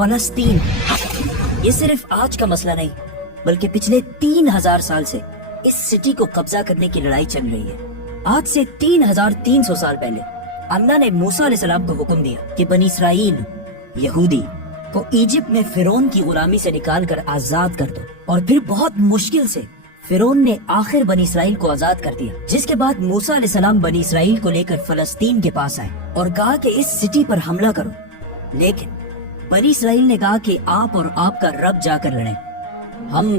فلسطین یہ صرف آج کا مسئلہ نہیں بلکہ پچھلے 3000 سال سے اس سٹی کو قبضہ کرنے کی لڑائی چل رہی ہے۔ آج سے 3300 سال پہلے اللہ نے موسیٰ علیہ السلام کو حکم دیا کہ بنی اسرائیل یہودی کو ایجپٹ میں فرعون کی غلامی سے نکال کر آزاد کر دو، اور پھر بہت مشکل سے فرعون نے آخر بنی اسرائیل کو آزاد کر دیا، جس کے بعد موسیٰ علیہ السلام بنی اسرائیل کو لے کر فلسطین کے پاس آئے اور کہا کہ اس سٹی پر حملہ کرو، لیکن بنی اسرائیل نے کہا کہ آپ اور آپ کا رب جا کر لڑیں، ہم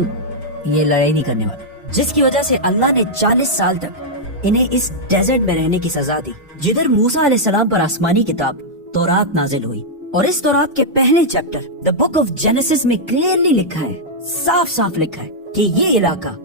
یہ لڑائی نہیں کرنے والے، جس کی وجہ سے اللہ نے 40 سال تک انہیں اس ڈیزرٹ میں رہنے کی سزا دی، جدھر موسیٰ علیہ السلام پر آسمانی کتاب تورات نازل ہوئی۔ اور اس تورات کے پہلے chapter the book of Genesis میں کلیئرلی لکھا ہے، صاف صاف لکھا ہے کہ یہ علاقہ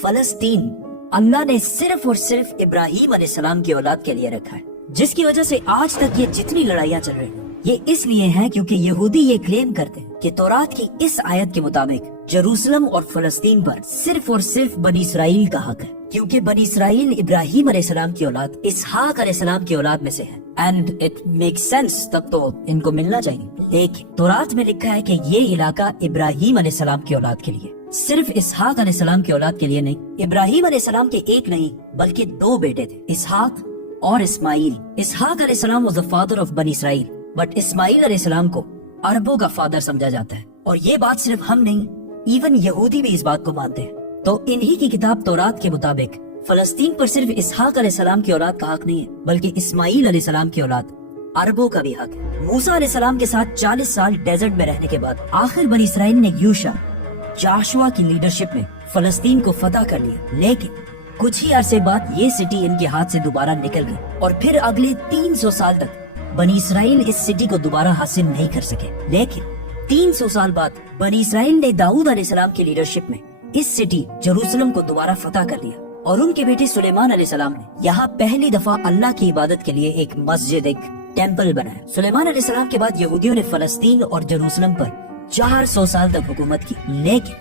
فلسطین اللہ نے صرف اور صرف ابراہیم علیہ السلام کی اولاد کے لیے رکھا ہے، جس کی وجہ سے آج تک یہ جتنی لڑائیاں چل رہی ہیں یہ اس لیے ہیں کیونکہ یہودی یہ کلیم کرتے ہیں کہ تورات کی اس آیت کے مطابق جروسلم اور فلسطین پر صرف اور صرف بنی اسرائیل کا حق ہے، کیونکہ بنی اسرائیل ابراہیم علیہ السلام کی اولاد اسحاق علیہ السلام کی اولاد میں سے ہے، اینڈ اٹ میک سینس، تب تو ان کو ملنا چاہیے۔ لیکن تورات میں لکھا ہے کہ یہ علاقہ ابراہیم علیہ السلام کی اولاد کے لیے، صرف اسحاق علیہ السلام کی اولاد کے لیے نہیں۔ ابراہیم علیہ السلام کے ایک نہیں بلکہ 2 بیٹے تھے، اسحاق اور اسماعیل۔ اسحاق علیہ السلام was the father of بنی اسرائیل، بٹ اسماعیل علیہ السلام کو عربوں کا فادر سمجھا جاتا ہے، اور یہ بات صرف ہم نہیں، ایون یہودی بھی اس بات کو مانتے ہیں۔ تو انہی کی کتاب تورات کے مطابق فلسطین پر صرف اسحاق علیہ السلام کی اولاد کا حق نہیں ہے بلکہ اسماعیل علیہ السلام کی اولاد عربوں کا بھی حق ہے۔ موسیٰ علیہ السلام کے ساتھ 40 سال ڈیزرٹ میں رہنے کے بعد آخر بنی اسرائیل نے یوشع جاشوا کی لیڈرشپ میں فلسطین کو فتح کر لیا، لیکن کچھ ہی عرصے بعد یہ سٹی ان کے ہاتھ سے دوبارہ نکل گئی، اور پھر اگلے 300 سال تک بنی اسرائیل اس سٹی کو دوبارہ حاصل نہیں کر سکے۔ لیکن 300 سال بعد بنی اسرائیل نے داؤد علیہ السلام کی لیڈرشپ میں اس سٹی جروسلم کو دوبارہ فتح کر لیا، اور ان کے بیٹے سلیمان علیہ السلام نے یہاں پہلی دفعہ اللہ کی عبادت کے لیے ایک مسجد، ایک ٹیمپل بنایا۔ سلیمان علیہ السلام کے بعد یہودیوں نے فلسطین اور جروسلم پر 400 سال تک حکومت کی، لیکن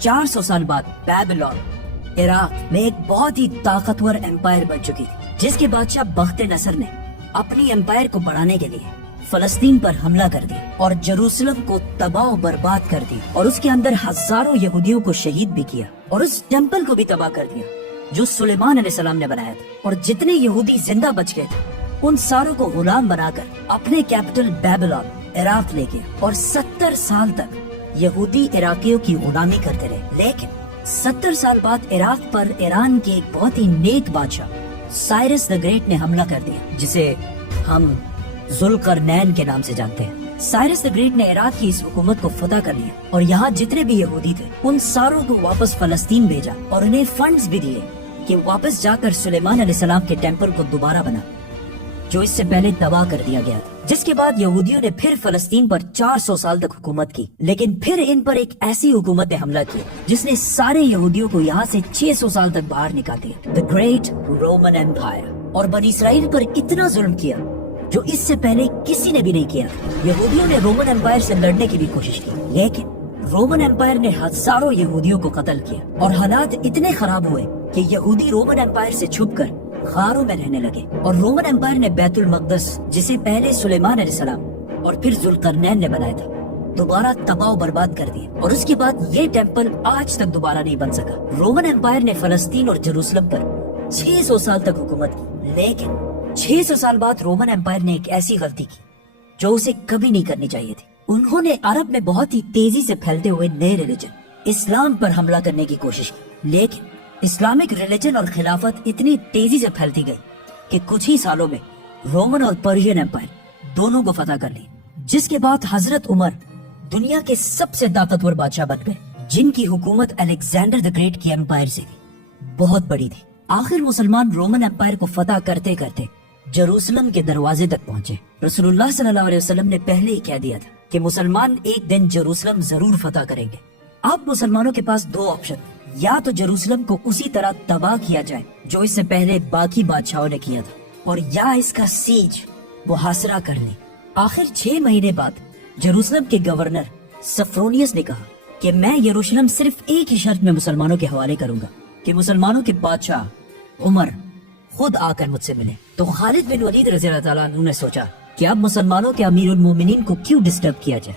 400 سال بعد بیبلون عراق میں ایک بہت ہی طاقتور امپائر بن چکی تھی، جس کے بادشاہ بخت نصر نے اپنی امپائر کو بڑھانے کے لیے فلسطین پر حملہ کر دیا اور جروسلم کو تباہ و برباد کر دی، اور اس کے اندر ہزاروں یہودیوں کو شہید بھی کیا، اور اس ٹیمپل کو بھی تباہ کر دیا جو سلیمان علیہ السلام نے بنایا تھا۔ اور جتنے یہودی زندہ بچ گئے تھے ان ساروں کو غلام بنا کر اپنے کیپٹل بیبلون عراق لے گیا، اور 70 سال تک یہودی عراقیوں کی غلامی کرتے رہے۔ لیکن 70 سال بعد عراق پر ایران کے ایک بہت ہی نیک بادشاہ سائرس دا گریٹ نے حملہ کر دیا، جسے ہم ذوالقرنین کے نام سے جانتے ہیں۔ سائرس دا گریٹ نے عراق کی اس حکومت کو فتح کر لیا، اور یہاں جتنے بھی یہودی تھے ان ساروں کو واپس فلسطین بھیجا، اور انہیں فنڈز بھی دیے کہ واپس جا کر سلیمان علیہ السلام کے ٹیمپل کو دوبارہ بنا جو اس سے پہلے تباہ کر دیا گیا تھا۔ جس کے بعد یہودیوں نے پھر فلسطین پر 400 سال تک حکومت کی، لیکن پھر ان پر ایک ایسی حکومت نے حملہ کیا جس نے سارے یہودیوں کو یہاں سے 600 سال تک باہر نکال دیا، The Great Roman Empire، اور بنی اسرائیل پر اتنا ظلم کیا جو اس سے پہلے کسی نے بھی نہیں کیا۔ یہودیوں نے رومن امپائر سے لڑنے کی بھی کوشش کی، لیکن رومن امپائر نے ہزاروں یہودیوں کو قتل کیا، اور حالات اتنے خراب ہوئے کہ یہودی رومن امپائر سے چھپ کر غاروں میں رہنے لگے، اور رومن امپائر نے بیت المقدس، جسے پہلے سلیمان علیہ السلام اور پھر ذوالقرنین نے بنایا تھا، دوبارہ تباہ و برباد کر دیا، اور اس کے بعد یہ ٹیمپل آج تک دوبارہ نہیں بن سکا۔ رومن امپائر نے فلسطین اور جروسلم پر 600 سال تک حکومت کی، لیکن 600 سال بعد رومن امپائر نے ایک ایسی غلطی کی جو اسے کبھی نہیں کرنی چاہیے تھی۔ انہوں نے عرب میں بہت ہی تیزی سے پھیلتے ہوئے نئے ریلیجن اسلام پر حملہ کرنے کی کوشش کی، لیکن اسلامک ریلیجن اور خلافت اتنی تیزی سے پھیلتی گئی کہ کچھ ہی سالوں میں رومن اور پرشین امپائر دونوں کو فتح کر لی، جس کے بعد حضرت عمر دنیا کے سب سے طاقتور بادشاہ بن گئے، جن کی حکومت الیگزینڈر دی گریٹ کی امپائر سے بھی بہت بڑی تھی۔ آخر مسلمان رومن امپائر کو فتح کرتے کرتے جروسلم کے دروازے تک پہنچے۔ رسول اللہ صلی اللہ علیہ وسلم نے پہلے ہی کہہ دیا تھا کہ مسلمان ایک دن جروسلم ضرور فتح کریں گے۔ اب مسلمانوں کے پاس 2 آپشن، یا تو جروسلم کو اسی طرح تباہ کیا جائے جو اس سے پہلے باقی بادشاہوں نے کیا تھا، اور یا اس کا سیج محاصرہ کر لیں۔ آخر 6 مہینے بعد جروسلم کے گورنر سفرونیس نے کہا کہ میں یروشلم صرف ایک ہی شرط میں مسلمانوں کے حوالے کروں گا کہ مسلمانوں کے بادشاہ عمر خود آ کر مجھ سے ملے۔ تو خالد بن ولید رضی اللہ تعالیٰ عنہ نے سوچا کہ اب مسلمانوں کے امیر المومنین کو کیوں ڈسٹرب کیا جائے،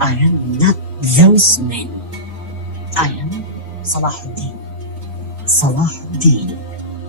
I am not those men. I am Salahuddin. Salahuddin.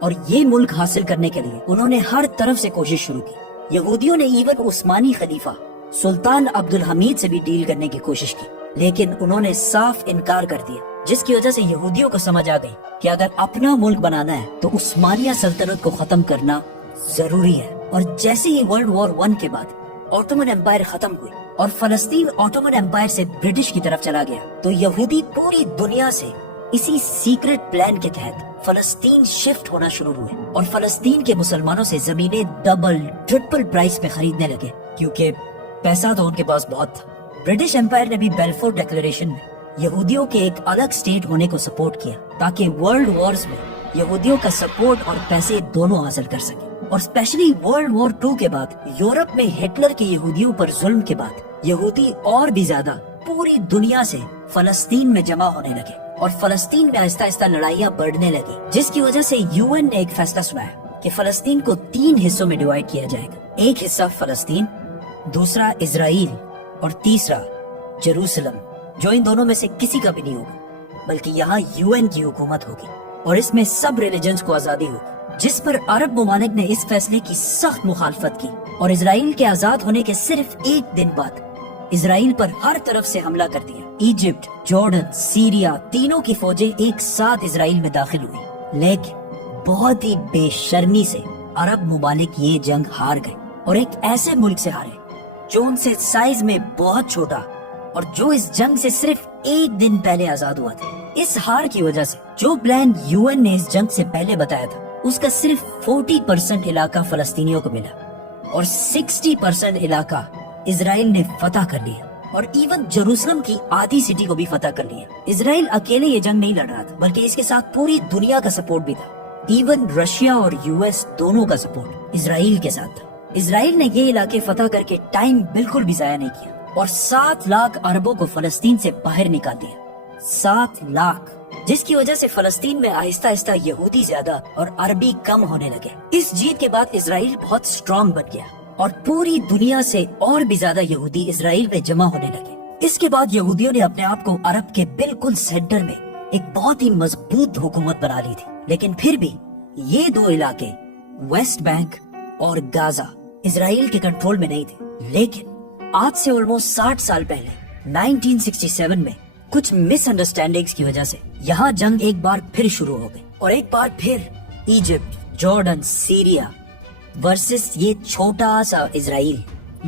اور یہ ملک حاصل کرنے کے لیے انہوں نے ہر طرف سے کوشش شروع کی۔ یہودیوں نے ایون عثمانی خلیفہ سلطان عبدالحمید سے بھی ڈیل کرنے کی کوشش کی، لیکن انہوں نے صاف انکار کر دیا، جس کی وجہ سے یہودیوں کو سمجھ آ گئی کہ اگر اپنا ملک بنانا ہے تو عثمانیہ سلطنت کو ختم کرنا ضروری ہے۔ اور جیسے ہی ورلڈ وار 1 کے بعد آٹومن امپائر ختم ہوئی اور فلسطین آٹومن امپائر سے برٹش کی طرف چلا گیا، تو یہودی پوری دنیا سے اسی سیکرٹ پلان کے تحت فلسطین شفٹ ہونا شروع ہوئے اور فلسطین کے مسلمانوں سے زمینیں ڈبل ٹرپل پرائس میں خریدنے لگے، کیونکہ پیسہ تو ان کے پاس بہت تھا۔ برٹش امپائر نے بھی بیلفور ڈیکلریشن میں یہودیوں کے ایک الگ سٹیٹ ہونے کو سپورٹ کیا تاکہ ورلڈ وارز میں یہودیوں کا سپورٹ اور پیسے دونوں حاصل کر سکے۔ اور اسپیشلی ورلڈ وار 2 کے بعد یورپ میں ہٹلر کے یہودیوں پر ظلم کے بعد یہودی اور بھی زیادہ پوری دنیا سے فلسطین میں جمع ہونے لگے اور فلسطین میں آہستہ آہستہ لڑائیاں بڑھنے لگی، جس کی وجہ سے UN نے ایک فیصلہ سنایا کہ فلسطین کو 3 حصوں میں ڈیوائیڈ کیا جائے گا، ایک حصہ فلسطین، دوسرا اسرائیل اور تیسرا جیروسلم، جو ان دونوں میں سے کسی کا بھی نہیں ہوگا، بلکہ یہاں UN کی حکومت ہوگی اور اس میں سب ریلیجنز کو آزادی ہوگی، جس پر عرب ممالک نے اس فیصلے کی سخت مخالفت کی اور اسرائیل کے آزاد ہونے کے صرف 1 دن بعد اسرائیل پر ہر طرف سے حملہ کر دیا۔ ایجپٹ، جارڈن، سیریا تینوں کی فوجیں ایک ساتھ اسرائیل میں داخل ہوئی، لیکن بہت ہی بے شرمی سے عرب ممالک یہ جنگ ہار گئے اور ایک ایسے ملک سے ہارے جو ان سے سائز میں بہت چھوٹا اور جو اس جنگ سے صرف 1 دن پہلے آزاد ہوا تھا۔ اس ہار کی وجہ سے جو پلان UN نے اس جنگ سے پہلے بتایا تھا، اس کا صرف 40% علاقہ فلسطینیوں کو ملا اور 60% علاقہ اسرائیل نے فتح کر لیا اور ایون جیروسلم کی آدھی سٹی کو بھی فتح کر لیا۔ اسرائیل اکیلے یہ جنگ نہیں لڑ رہا تھا، بلکہ اس کے ساتھ پوری دنیا کا سپورٹ بھی تھا، ایون رشیا اور US دونوں کا سپورٹ اسرائیل کے ساتھ تھا۔ اسرائیل نے یہ علاقے فتح کر کے ٹائم بالکل بھی ضائع نہیں کیا اور 7 لاکھ عربوں کو فلسطین سے باہر نکال دیا، 7 لاکھ، جس کی وجہ سے فلسطین میں آہستہ آہستہ یہودی زیادہ اور عربی کم ہونے لگے۔ اس جیت کے بعد اسرائیل بہت اسٹرانگ بن گیا اور پوری دنیا سے اور بھی زیادہ یہودی اسرائیل میں جمع ہونے لگے۔ اس کے بعد یہودیوں نے اپنے آپ کو عرب کے بالکل سینٹر میں ایک بہت ہی مضبوط حکومت بنا لی تھی، لیکن پھر بھی یہ 2 علاقے ویسٹ بینک اور گازا اسرائیل کے کنٹرول میں نہیں تھے۔ لیکن آج سے آلموسٹ 60 سال پہلے 1967 میں کچھ مس انڈرسٹینڈنگز کی وجہ سے یہاں جنگ ایک بار پھر شروع ہو گئی اور ایک بار پھر ایجپٹ، جارڈن، سیریا ورسس یہ چھوٹا سا اسرائیل۔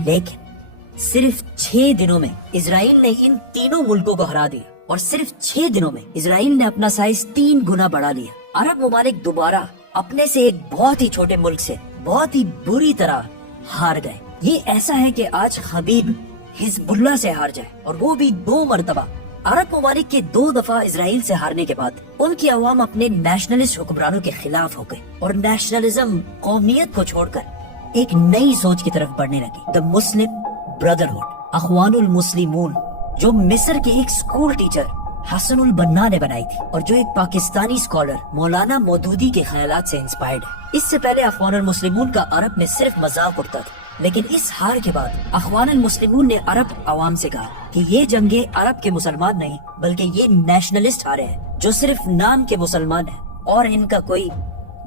لیکن صرف 6 دنوں میں اسرائیل نے ان تینوں ملکوں کو ہرا دیا اور صرف 6 دنوں میں اسرائیل نے اپنا سائز 3 گنا بڑھا لیا۔ عرب ممالک دوبارہ اپنے سے ایک بہت ہی چھوٹے ملک سے بہت ہی بری طرح ہار گئے۔ یہ ایسا ہے کہ آج خبیب حزب اللہ سے ہار جائے، اور وہ بھی 2 مرتبہ۔ عرب ممالک کے 2 دفعہ اسرائیل سے ہارنے کے بعد ان کی عوام اپنے نیشنلسٹ حکمرانوں کے خلاف ہو گئے اور نیشنلزم، قومیت کو چھوڑ کر ایک نئی سوچ کی طرف بڑھنے لگی، دا مسلم بردرہڈ، اخوان المسلمون، جو مصر کے ایک سکول ٹیچر حسن البنا نے بنائی تھی اور جو ایک پاکستانی اسکالر مولانا مودودی کے خیالات سے انسپائرڈ ہے۔ اس سے پہلے اخوان المسلمون کا عرب میں صرف مذاق اڑتا تھا، لیکن اس ہار کے بعد اخوان المسلمون نے عرب عوام سے کہا کہ یہ جنگیں عرب کے مسلمان نہیں بلکہ یہ نیشنلسٹ ہارے ہیں جو صرف نام کے مسلمان ہیں اور ان کا کوئی،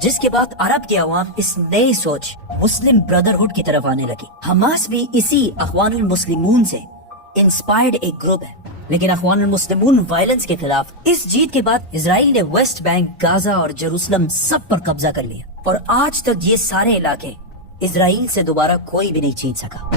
جس کے بعد عرب کے عوام اس نئی سوچ مسلم بردرہڈ کی طرف آنے لگی۔ حماس بھی اسی اخوان المسلمون سے انسپائرڈ ایک گروپ ہے، لیکن اخوان المسلمون وائلنس کے خلاف۔ اس جیت کے بعد اسرائیل نے ویسٹ بینک، گازا اور جیروسلم سب پر قبضہ کر لیا اور آج تک یہ سارے علاقے اسرائیل سے دوبارہ کوئی بھی نہیں چھین سکا۔